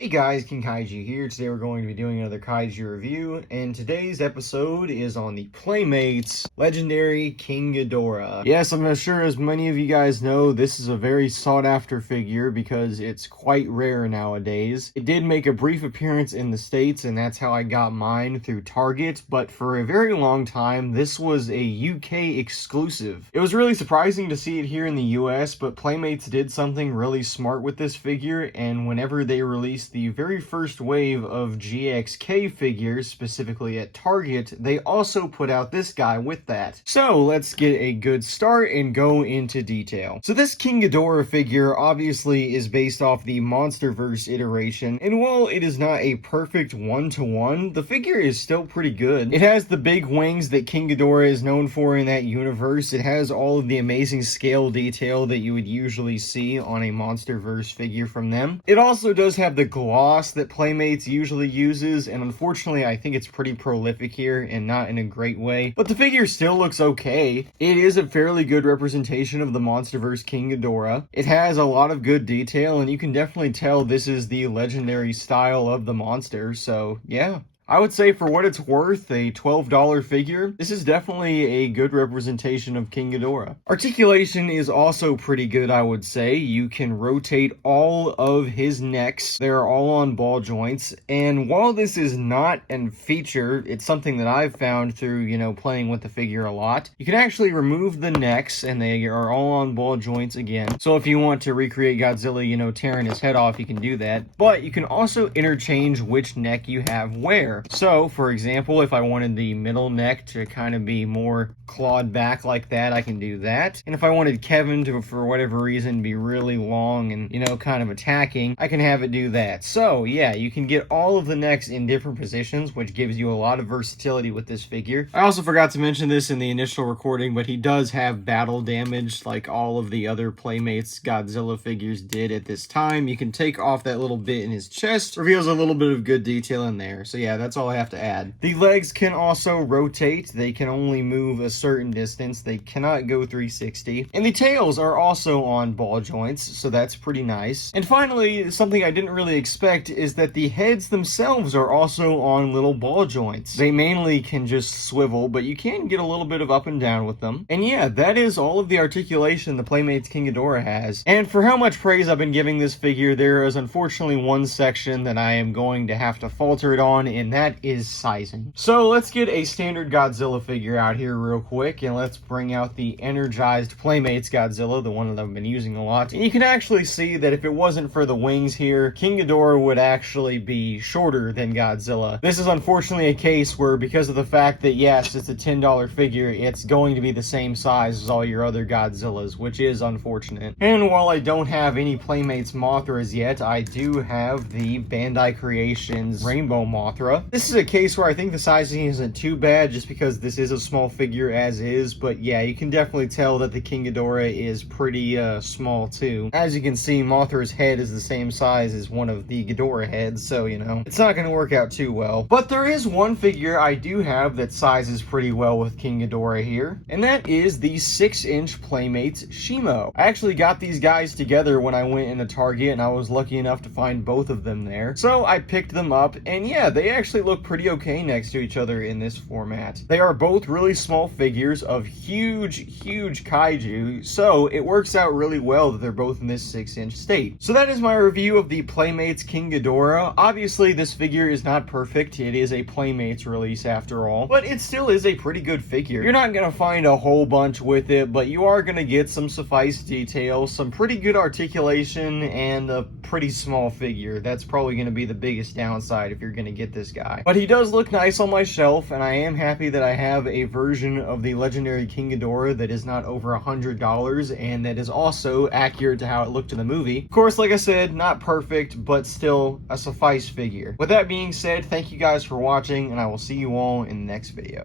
Hey guys, King Kaiju here. Today we're going to be doing another Kaiju review, and today's episode is on the Playmates legendary King Ghidorah. Yes, I'm sure as many of you guys know, this is a very sought after figure because it's quite rare nowadays. It did make a brief appearance in the States, and that's how I got mine through Target, but for a very long time, this was a UK exclusive. It was really surprising to see it here in the US, but Playmates did something really smart with this figure, and whenever they released the very first wave of GXK figures, specifically at Target, they also put out this guy with that. So let's get a good start and go into detail. So this King Ghidorah figure obviously is based off the MonsterVerse iteration, and while it is not a perfect one-to-one, the figure is still pretty good. It has the big wings that King Ghidorah is known for in that universe. It has all of the amazing scale detail that you would usually see on a MonsterVerse figure from them. It also does have the gloss that Playmates usually uses, and unfortunately I think it's pretty prolific here and not in a great way, but the figure still looks okay. It is a fairly good representation of the MonsterVerse King Ghidorah. It has a lot of good detail, and you can definitely tell this is the legendary style of the monster, so yeah. I would say for what it's worth, a $12 figure, this is definitely a good representation of King Ghidorah. Articulation is also pretty good, I would say. You can rotate all of his necks. They're all on ball joints. And while this is not a feature, it's something that I've found through, playing with the figure a lot. You can actually remove the necks and they are all on ball joints again. So if you want to recreate Godzilla, tearing his head off, you can do that. But you can also interchange which neck you have where. So, for example, if I wanted the middle neck to kind of be more clawed back like that, I can do that. And if I wanted Kevin to, for whatever reason, be really long and, kind of attacking, I can have it do that. So, yeah, you can get all of the necks in different positions, which gives you a lot of versatility with this figure. I also forgot to mention this in the initial recording, but he does have battle damage like all of the other Playmates Godzilla figures did at this time. You can take off that little bit in his chest, reveals a little bit of good detail in there. So yeah, that's all I have to add. The legs can also rotate. They can only move a certain distance. They cannot go 360. And the tails are also on ball joints, so that's pretty nice. And finally, something I didn't really expect is that the heads themselves are also on little ball joints. They mainly can just swivel, but you can get a little bit of up and down with them. And yeah, that is all of the articulation the Playmates King Ghidorah has. And for how much praise I've been giving this figure, there is unfortunately one section that I am going to have to falter it on, and that is sizing. So let's get a standard Godzilla figure out here real quick, and let's bring out the energized Playmates Godzilla, the one that I've been using a lot. And you can actually see that if it wasn't for the wings here, King Ghidorah would actually be shorter than Godzilla. This is unfortunately a case where, because of the fact that yes, it's a $10 figure, it's going to be the same size as all your other Godzillas, which is unfortunate. And while I don't have any Playmates Mothras yet, I do have the Bandai Creations Rainbow Mothra. This is a case where I think the sizing isn't too bad just because this is a small figure as is, but yeah, you can definitely tell that the King Ghidorah is pretty small too. As you can see, Mothra's head is the same size as one of the Ghidorah heads, so it's not going to work out too well. But there is one figure I do have that sizes pretty well with King Ghidorah here, and that is the 6-inch Playmates Shimo. I actually got these guys together when I went into Target, and I was lucky enough to find both of them there. So I picked them up, and yeah, they actually look pretty okay next to each other in this format. They are both really small figures of huge kaiju, so it works out really well that they're both in this 6-inch state. So that is my review of the Playmates King Ghidorah. Obviously, this figure is not perfect. It is a Playmates release after all, but it still is a pretty good figure. You're not going to find a whole bunch with it, but you are going to get some suffice detail, some pretty good articulation, and a pretty small figure. That's probably going to be the biggest downside if you're going to get this guy. But he does look nice on my shelf, and I am happy that I have a version of the legendary King Ghidorah that is not over $100 and that is also accurate to how it looked in the movie. Of course, like I said, not perfect, but still a suffice figure. With that being said, thank you guys for watching, and I will see you all in the next video.